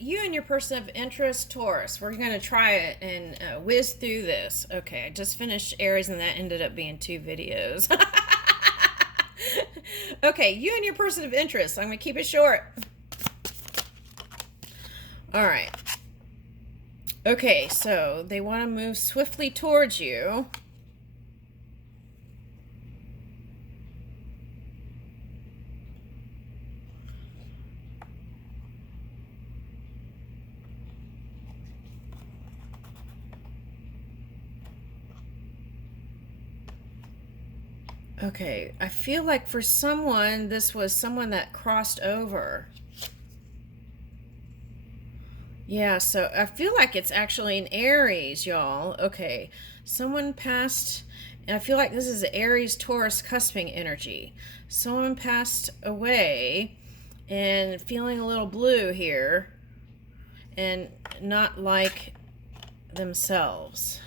you and your person of interest, Taurus. We're going to try it and whiz through this. Okay, I just finished Aries and that ended up being 2 videos. Okay, you and your person of interest. I'm going to keep it short. All right. Okay, so they want to move swiftly towards you. Okay, I feel like for someone, this was someone that crossed over. Yeah, so I feel like it's actually an Aries, y'all. Okay, someone passed, and I feel like this is Aries Taurus cusping energy. Someone passed away and feeling a little blue here and not like themselves.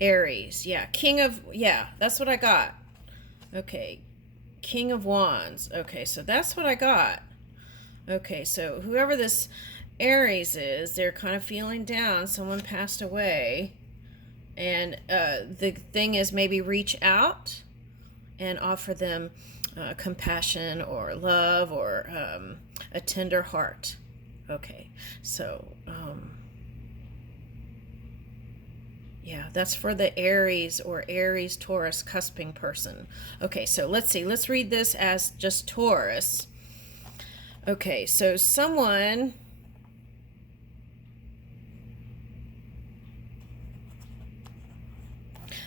Aries, yeah. Yeah, that's what I got. Okay, King of Wands. Okay, so that's what I got. Okay, so whoever this Aries is, they're kind of feeling down. Someone passed away. And the thing is, maybe reach out and offer them compassion or love or a tender heart. Okay, so yeah, that's for the Aries or Aries Taurus cusping person. Okay, so let's see. Let's read this as just Taurus. Okay, so someone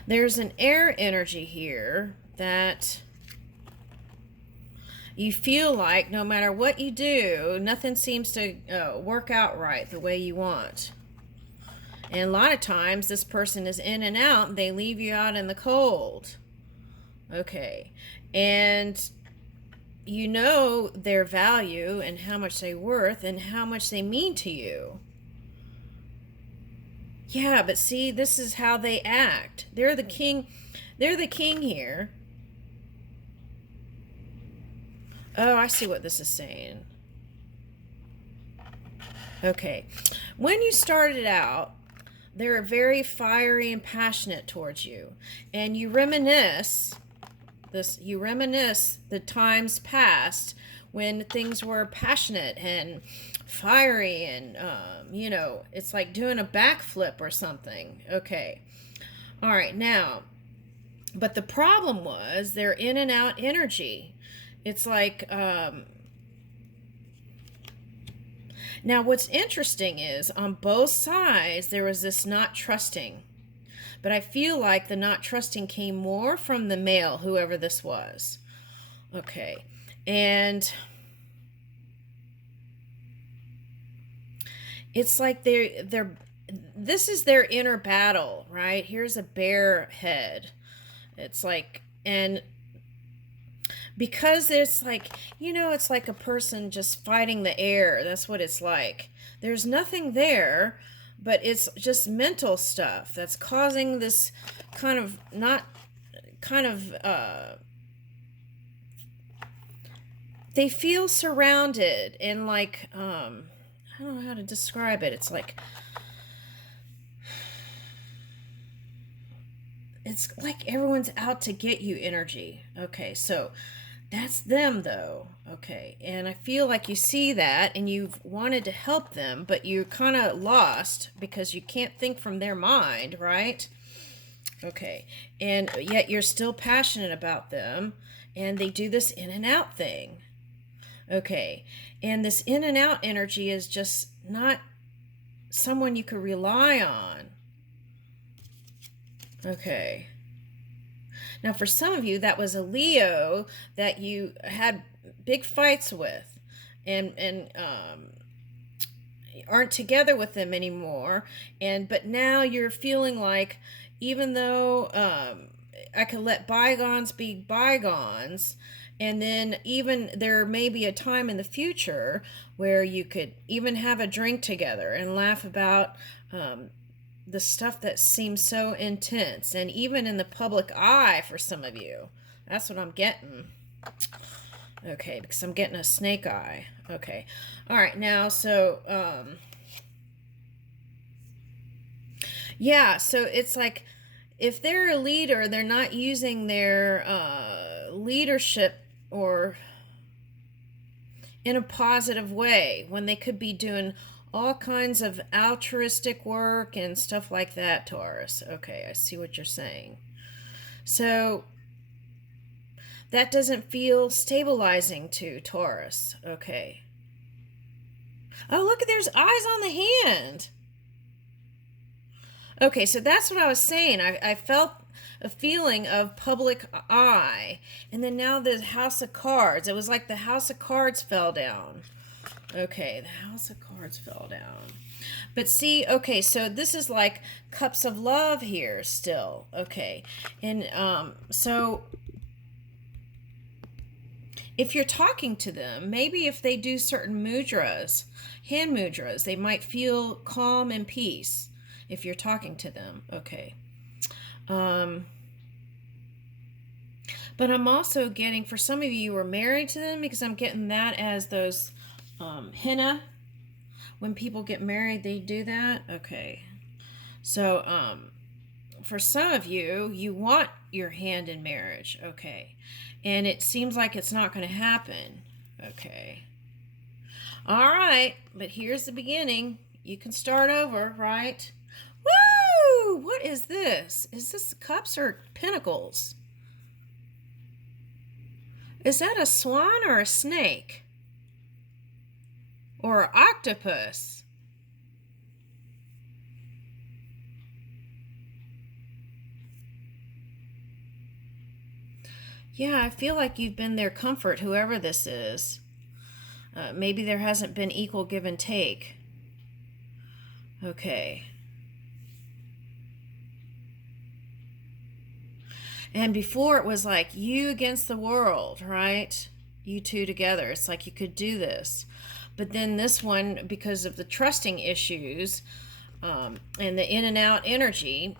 there's an air energy here that you feel like no matter what you do, nothing seems to work out right the way you want. And a lot of times this person is in and out and they leave you out in the cold. Okay. And you know their value and how much they're worth and how much they mean to you. Yeah, but see, this is how they act. They're the king. They're the king here. Oh, I see what this is saying. Okay. When you started out, they're very fiery and passionate towards you. And you reminisce the times past when things were passionate and fiery and it's like doing a backflip or something. Okay. All right, now, but the problem was their in and out energy. It's like now what's interesting is on both sides there was this not trusting. But I feel like the not trusting came more from the male, whoever this was. Okay. And it's like this is their inner battle, right? Here's a bear head. It's like, and because it's like, it's like a person just fighting the air. That's what it's like. There's nothing there, but it's just mental stuff that's causing this they feel surrounded and like, I don't know how to describe it. It's like everyone's out to get you energy. Okay, so that's them though. Okay, and I feel like you see that and you've wanted to help them, but you're kind of lost because you can't think from their mind, right? Okay, and yet you're still passionate about them, and they do this in and out thing. Okay, and this in and out energy is just not someone you could rely on. Okay. Now, for some of you, that was a Leo that you had big fights with and aren't together with them anymore. But now you're feeling like, even though I could let bygones be bygones, and then even there may be a time in the future where you could even have a drink together and laugh about the stuff that seems so intense, and even in the public eye for some of you. That's what I'm getting. Okay, because I'm getting a snake eye. Okay. All right, now, so, yeah, so it's like if they're a leader, they're not using their leadership or in a positive way when they could be doing all kinds of altruistic work and stuff like that, Taurus. Okay, I see what you're saying. So that doesn't feel stabilizing to Taurus. Okay. Oh, look, there's eyes on the hand. Okay, so that's what I was saying. I felt a feeling of public eye. And then now the House of Cards. It was like the House of Cards fell down. Okay, the House of Cards fell down. But see, okay, so this is like cups of love here still. Okay. And so if you're talking to them, maybe if they do certain mudras, hand mudras, they might feel calm and peace if you're talking to them. Okay. Um, but I'm also getting, for some of you, you were married to them, because I'm getting that as those henna. When people get married, they do that. Okay. So, for some of you, you want your hand in marriage. Okay. And it seems like it's not going to happen. Okay. All right. But here's the beginning. You can start over, right? Woo! What is this? Is this cups or pentacles? Is that a swan or a snake? Or an octopus? Yeah, I feel like you've been their comfort, whoever this is. Maybe there hasn't been equal give and take. Okay. And before it was like you against the world, right? You two together. It's like you could do this. But then this one, because of the trusting issues and the in and out energy,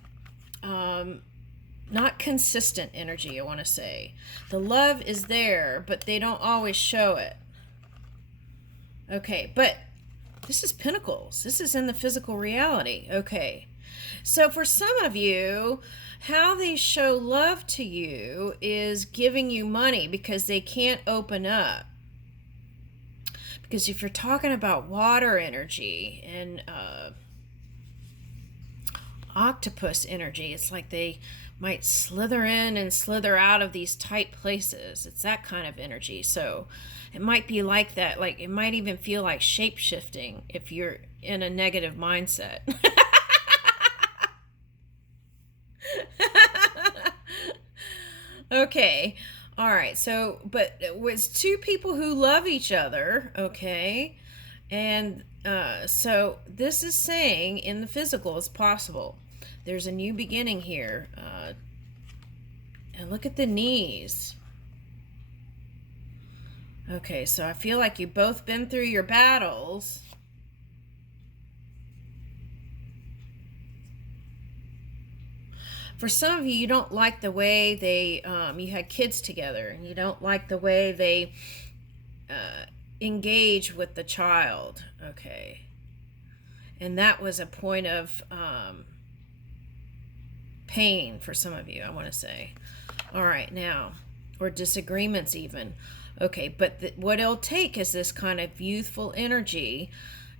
not consistent energy, I want to say. The love is there, but they don't always show it. Okay, but this is Pentacles. This is in the physical reality. Okay. So for some of you, how they show love to you is giving you money because they can't open up. Because if you're talking about water energy and octopus energy, it's like they might slither in and slither out of these tight places. It's that kind of energy. So it might be like that. Like it might even feel like shape shifting if you're in a negative mindset. Okay. All right. So, but it was two people who love each other. Okay. And so this is saying in the physical it's possible. There's a new beginning here. And look at the knees. Okay, so I feel like you've both been through your battles. For some of you, you don't like the way they, you had kids together, and you don't like the way they engage with the child. Okay. And that was a point of pain for some of you, I want to say. All right, now, or disagreements even. Okay, but what it'll take is this kind of youthful energy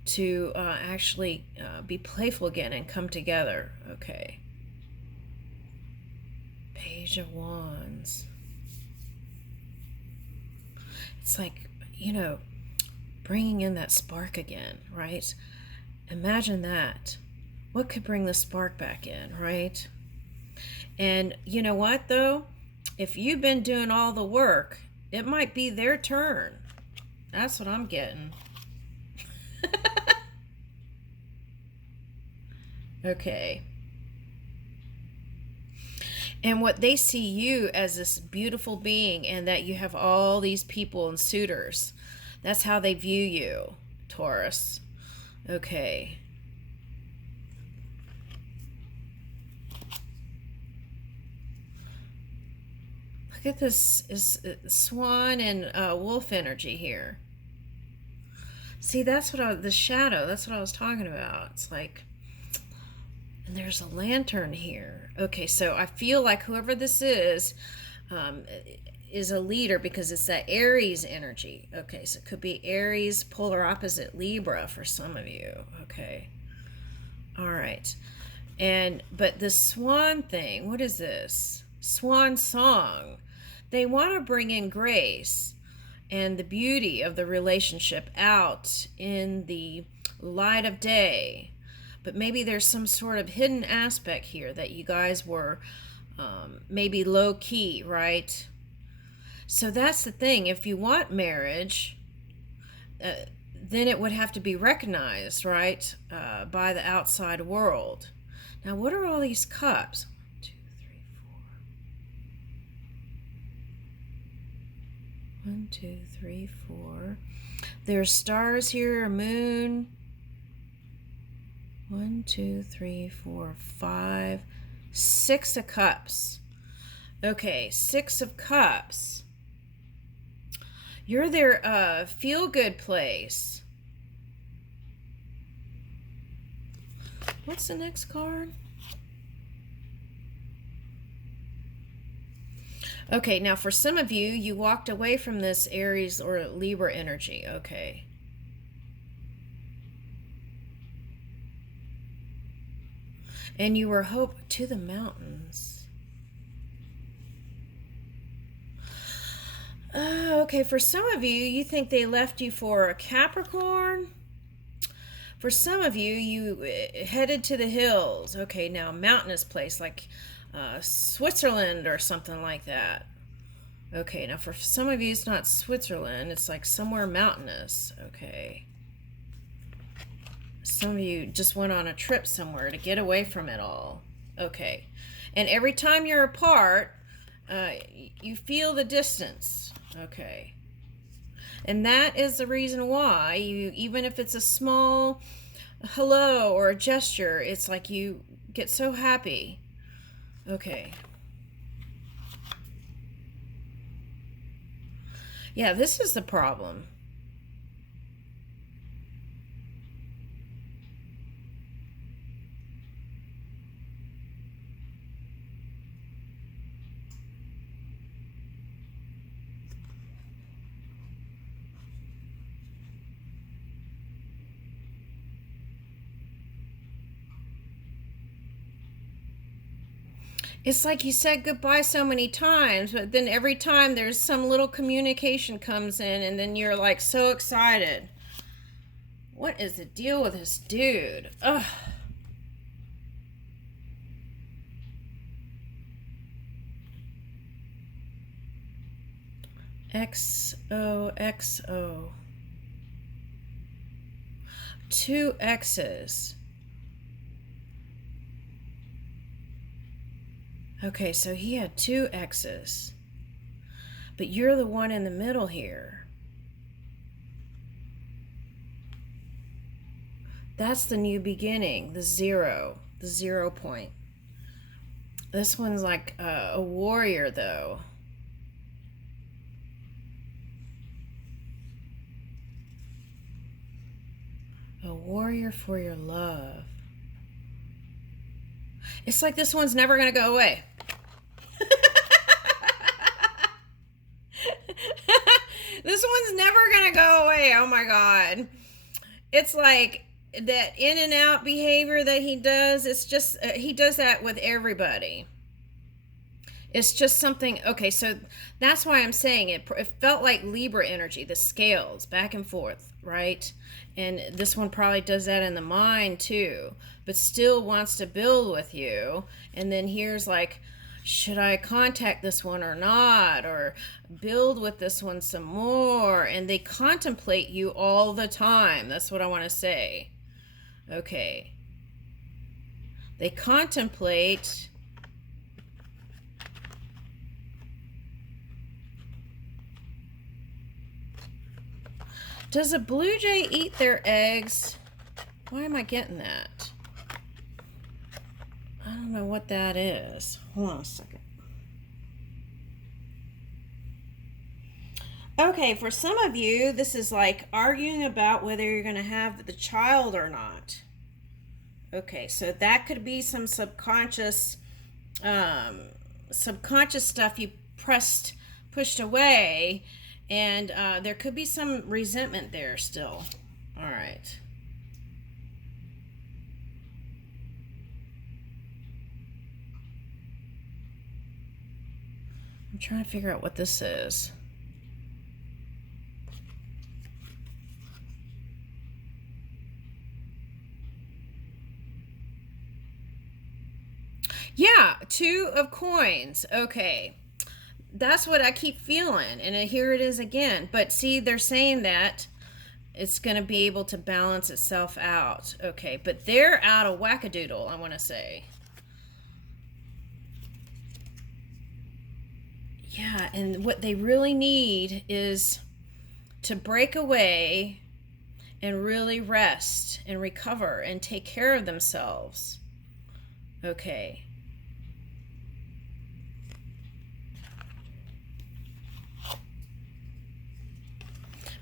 to actually be playful again and come together. Okay. Page of Wands. It's like, bringing in that spark again, right? Imagine that. What could bring the spark back in, right? And you know what, though? If you've been doing all the work, it might be their turn. That's what I'm getting. Okay. And what they see you as this beautiful being, and that you have all these people and suitors. That's how they view you, Taurus. Okay. Look Look at this is swan and wolf energy here. See, that's what the shadow, that's what I was talking about. It's like, and there's a lantern here. Okay, so I feel like whoever this is a leader because it's that Aries energy. Okay, so it could be Aries, polar opposite Libra for some of you. Okay. All right. But the swan thing, what is this? Swan song. They want to bring in grace and the beauty of the relationship out in the light of day. But maybe there's some sort of hidden aspect here that you guys were maybe low key, right? So that's the thing. If you want marriage, then it would have to be recognized, right, by the outside world. Now, what are all these cups? 1, 2, 3, 4. There's stars here, a moon. 1, 2, 3, 4, 5. 6 of cups. Okay, 6 of cups. You're their feel-good place. What's the next card? Okay, now for some of you, you walked away from this Aries or Libra energy. Okay. And you were to the mountains. Okay, for some of you, you think they left you for a Capricorn. For some of you, you headed to the hills. Okay, now mountainous place like Switzerland or something like that. Okay, now for some of you, it's not Switzerland. It's like somewhere mountainous. Okay. Some of you just went on a trip somewhere to get away from it all. Okay. And every time you're apart, you feel the distance. Okay. And that is the reason why even if it's a small hello or a gesture, it's like you get so happy. Okay. Yeah, this is the problem. It's like you said goodbye so many times, but then every time there's some little communication comes in and then you're like so excited. What is the deal with this dude? Ugh. XOXO. 2 X's. Okay, so he had 2 X's. But you're the one in the middle here. That's the new beginning, the 0 point. This one's like a warrior, though. A warrior for your love. It's like this one's never going to go away. This one's never going to go away. Oh my God. It's like that in and out behavior that he does. It's just, he does that with everybody. It's just something, okay, so that's why I'm saying it felt like Libra energy, the scales, back and forth, right? And this one probably does that in the mind too, but still wants to build with you. And then here's like, should I contact this one or not? Or build with this one some more? And they contemplate you all the time. That's what I want to say. Okay. They contemplate. Does a blue jay eat their eggs? Why am I getting that? I don't know what that is. Hold on a second. Okay, for some of you, this is like arguing about whether you're going to have the child or not. Okay, so that could be some um, subconscious stuff you pushed away, and there could be some resentment there still. All right. I'm trying to figure out what this is. Yeah, 2 of coins. Okay. That's what I keep feeling. And here it is again. But see, they're saying that it's going to be able to balance itself out. Okay. But they're out of wackadoodle, I want to say. Yeah. And what they really need is to break away and really rest and recover and take care of themselves. Okay.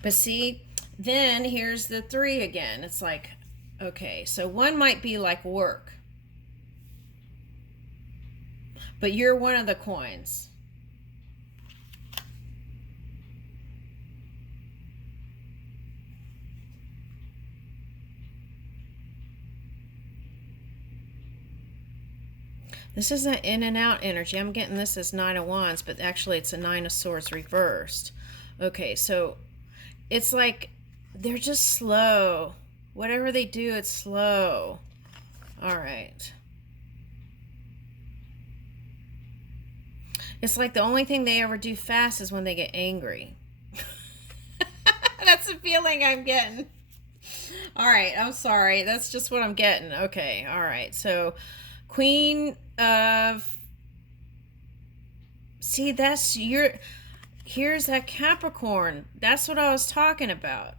But see, then here's the 3 again. It's like, okay, so one might be like work, but you're one of the coins. This is an in and out energy. I'm getting this as 9 of Wands, but actually it's a 9 of Swords reversed. Okay, so it's like they're just slow. Whatever they do, it's slow. All right. It's like the only thing they ever do fast is when they get angry. That's the feeling I'm getting. All right, I'm sorry. That's just what I'm getting. Okay, all right. So, Queen of... See, that's your... Here's that Capricorn. That's what I was talking about.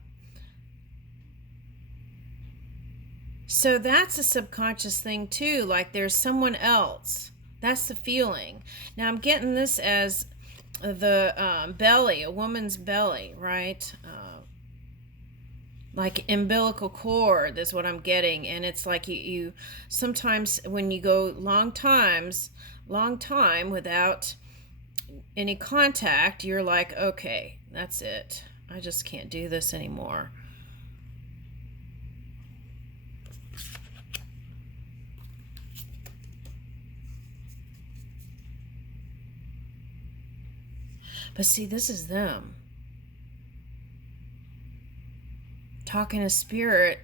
So that's a subconscious thing too. Like there's someone else. That's the feeling. Now I'm getting this as the belly, a woman's belly, right? Like umbilical cord is what I'm getting. And it's like you sometimes when you go long time without any contact, you're like, okay, that's it. I just can't do this anymore. But see, this is them talking to spirit,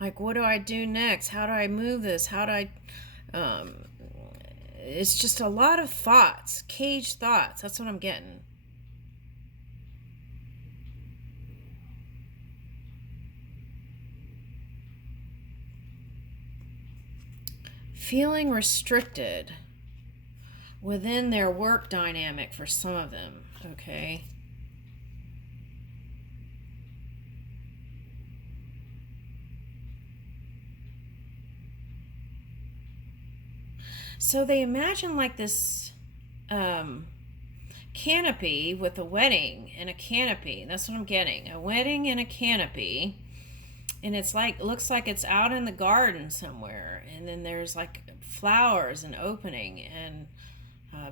like, what do I do next? How do I move this? How do I it's just a lot of thoughts, caged thoughts. That's what I'm getting. Feeling restricted within their work dynamic for some of them, okay? So they imagine like this canopy with a wedding and a canopy. That's what I'm getting. A wedding and a canopy. And it's like, looks like it's out in the garden somewhere. And then there's like flowers and opening and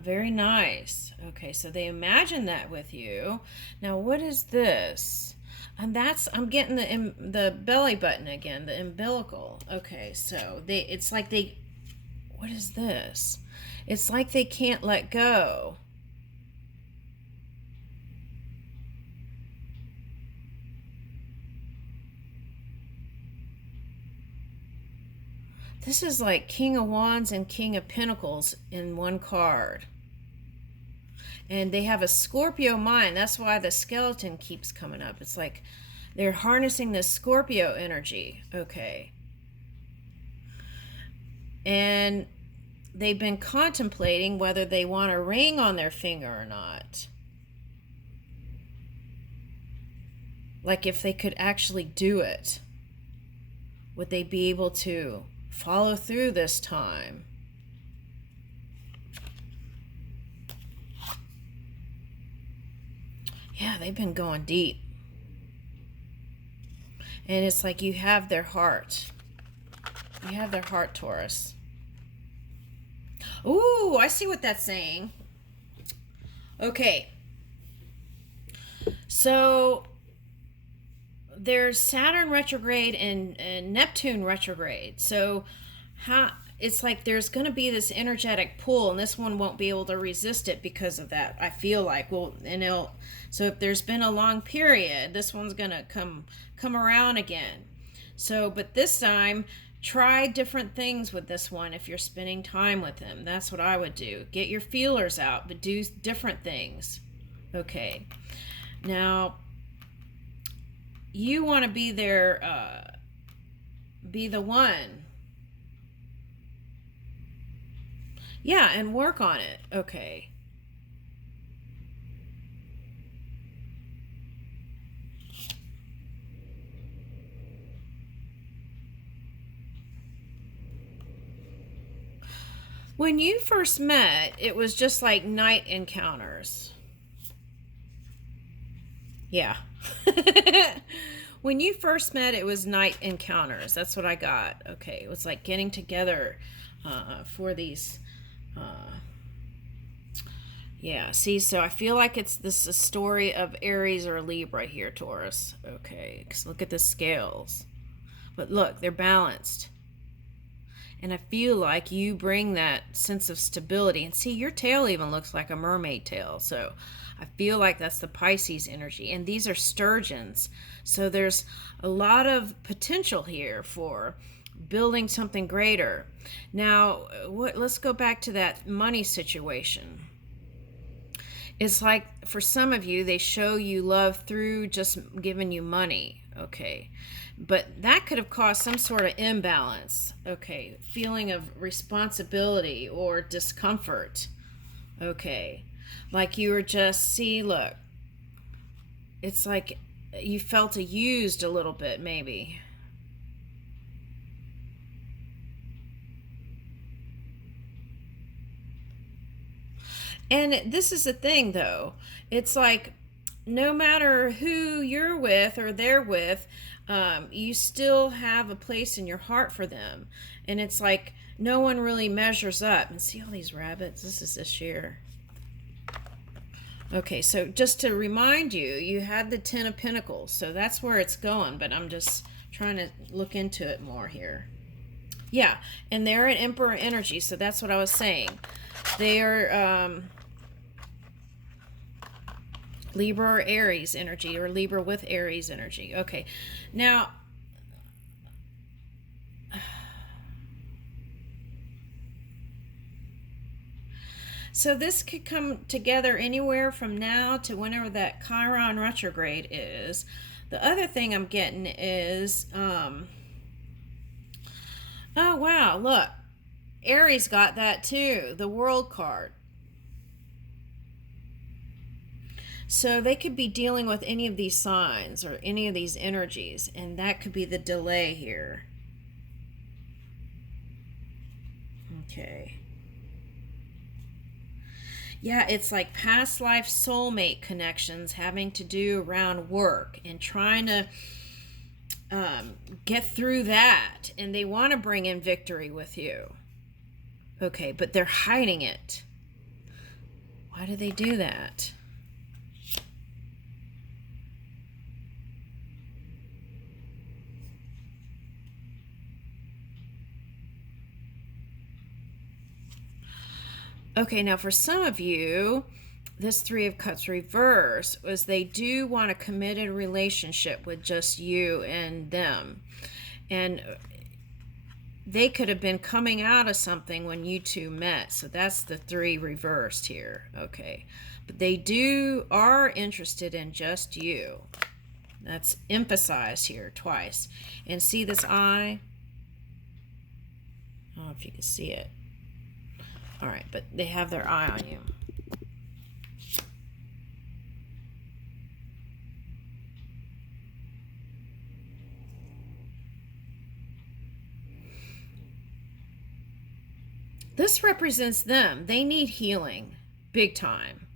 very nice. Okay, so they imagine that with you. Now, what is this? And that's, I'm getting the belly button again, the umbilical. Okay, so it's like they, what is this? It's like they can't let go. This is like King of Wands and King of Pentacles in one card. And they have a Scorpio mind. That's why the skeleton keeps coming up. It's like they're harnessing this Scorpio energy. Okay. And they've been contemplating whether they want a ring on their finger or not. Like if they could actually do it, would they be able to follow through this time? Yeah, they've been going deep. And it's like you have their heart. You have their heart, Taurus. Ooh, I see what that's saying. Okay. So there's Saturn retrograde and Neptune retrograde. So it's like there's going to be this energetic pull, and this one won't be able to resist it because of that. I feel like, so if there's been a long period, this one's going to come around again. So, but this time, try different things with this one. If you're spending time with them, that's what I would do. Get your feelers out, but do different things. Okay. Now, you want to be there, be the one. Yeah, and work on it. Okay. When you first met, it was just like night encounters. Yeah. When you first met, it was night encounters. That's what I got. Okay. It was like getting together for these. Yeah. See, so I feel like this is a story of Aries or Libra here, Taurus. Okay. Because look at the scales. But look, they're balanced. And I feel like you bring that sense of stability. And see, your tail even looks like a mermaid tail. So I feel like that's the Pisces energy. And these are sturgeons. So there's a lot of potential here for building something greater. Now, let's go back to that money situation. It's like for some of you, they show you love through just giving you money. Okay. But that could have caused some sort of imbalance. Okay. Feeling of responsibility or discomfort. Okay. Like you were just, see, look. It's like you felt used a little bit, maybe. And this is the thing, though. It's like no matter who you're with or they're with, you still have a place in your heart for them. And it's like no one really measures up. And see all these rabbits? This is this year. Okay, so just to remind you, you had the Ten of Pentacles. So that's where it's going. But I'm just trying to look into it more here. Yeah, and they're an Emperor energy. So that's what I was saying. They are Libra or Aries energy, or Libra with Aries energy. Okay, now so this could come together anywhere from now to whenever that Chiron retrograde is. The other thing I'm getting is oh wow, look, Aries got that too, the World card. So they could be dealing with any of these signs or any of these energies, and that could be the delay here. Okay. Yeah, it's like past life soulmate connections having to do around work and trying to get through that. And they want to bring in victory with you. Okay, but they're hiding it. Why do they do that? Okay, now for some of you, this Three of Cups reverse was they do want a committed relationship with just you and them. And they could have been coming out of something when you two met. So that's the three reversed here. Okay. But they are interested in just you. That's emphasized here twice. And see this eye? I don't know if you can see it. All right, but they have their eye on you. This represents them. They need healing, big time.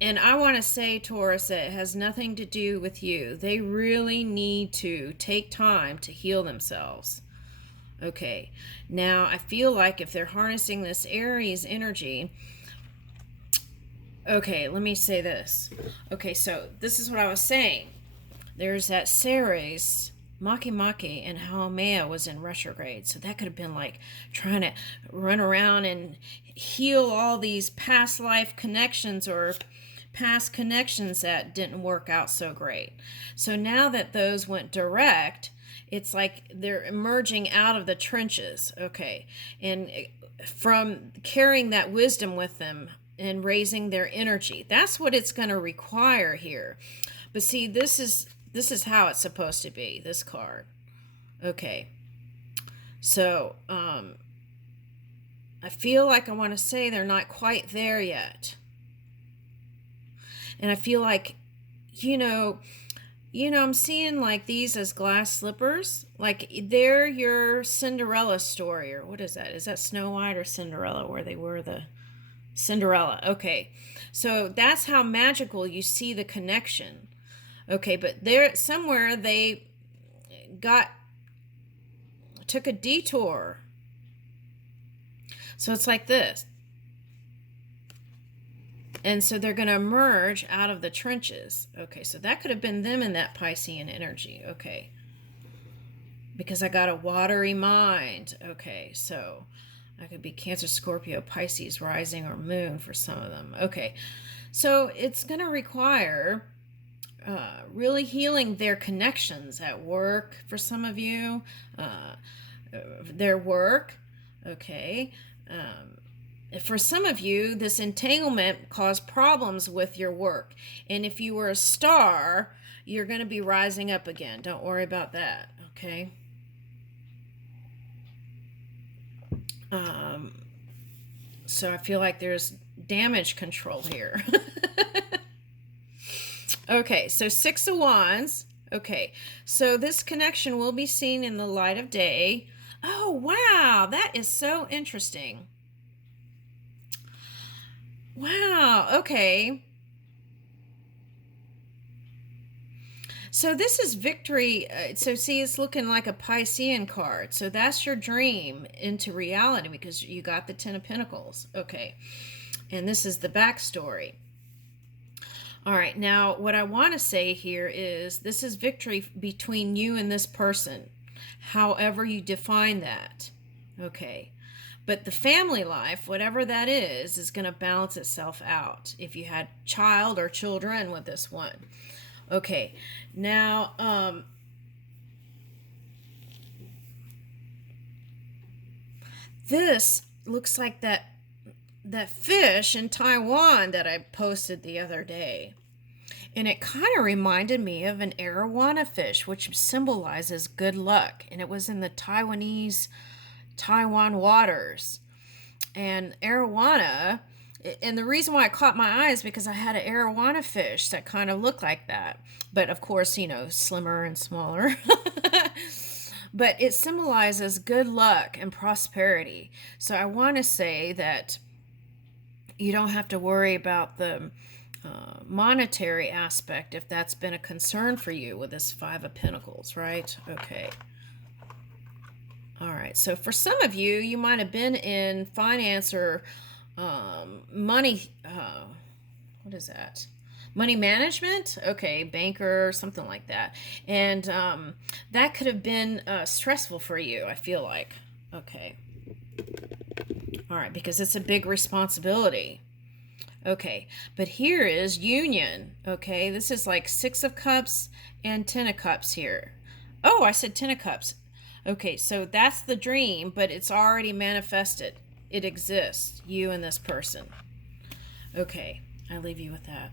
And I want to say, Taurus, that it has nothing to do with you. They really need to take time to heal themselves. Okay, now I feel like if they're harnessing this Aries energy, okay, let me say this. Okay, so this is what I was saying. There's that Ceres, Maki and Haumea was in retrograde. So that could have been like trying to run around and heal all these past life connections or past connections that didn't work out so great. So now that those went direct, it's like they're emerging out of the trenches, okay, and from carrying that wisdom with them and raising their energy. That's what it's going to require here. But see, this is how it's supposed to be, this card. Okay. So, I feel like I want to say they're not quite there yet. And I feel like, I'm seeing like these as glass slippers. Like they're your Cinderella story, or what is that? Is that Snow White or Cinderella, where they were the Cinderella? Okay. So that's how magical you see the connection. Okay, but there somewhere they took a detour. So it's like this. And so they're going to emerge out of the trenches. Okay, so that could have been them in that Piscean energy. Okay. Because I got a watery mind. Okay, so I could be Cancer, Scorpio, Pisces, rising, or moon for some of them. Okay, so it's going to require really healing their connections at work for some of you. Their work. Okay. For some of you, this entanglement caused problems with your work. And if you were a star, you're going to be rising up again. Don't worry about that, okay? So I feel like there's damage control here. Okay, so 6 of Wands. Okay, so this connection will be seen in the light of day. Oh, wow, that is so interesting. Wow, okay. So this is victory. So see, it's looking like a Piscean card. So that's your dream into reality because you got the 10 of Pentacles. Okay, and this is the backstory. All right, now what I want to say here is this is victory between you and this person, however you define that. Okay. But the family life, whatever that is going to balance itself out if you had child or children with this one. Okay, now, this looks like that fish in Taiwan that I posted the other day. And it kind of reminded me of an arowana fish, which symbolizes good luck. And it was in the Taiwan waters. And arowana, and the reason why it caught my eye is because I had an arowana fish that kind of looked like that. But of course, slimmer and smaller. But it symbolizes good luck and prosperity. So I want to say that you don't have to worry about the monetary aspect if that's been a concern for you with this 5 of Pentacles, right? Okay. All right. So for some of you, you might have been in finance or money. What is that? Money management? Okay, banker, something like that. And that could have been stressful for you, I feel like. Okay. All right, because it's a big responsibility. Okay, but here is union. Okay, this is like 6 of Cups and 10 of Cups here. Oh, I said 10 of Cups. Okay, so that's the dream, but it's already manifested. It exists, you and this person. Okay, I leave you with that.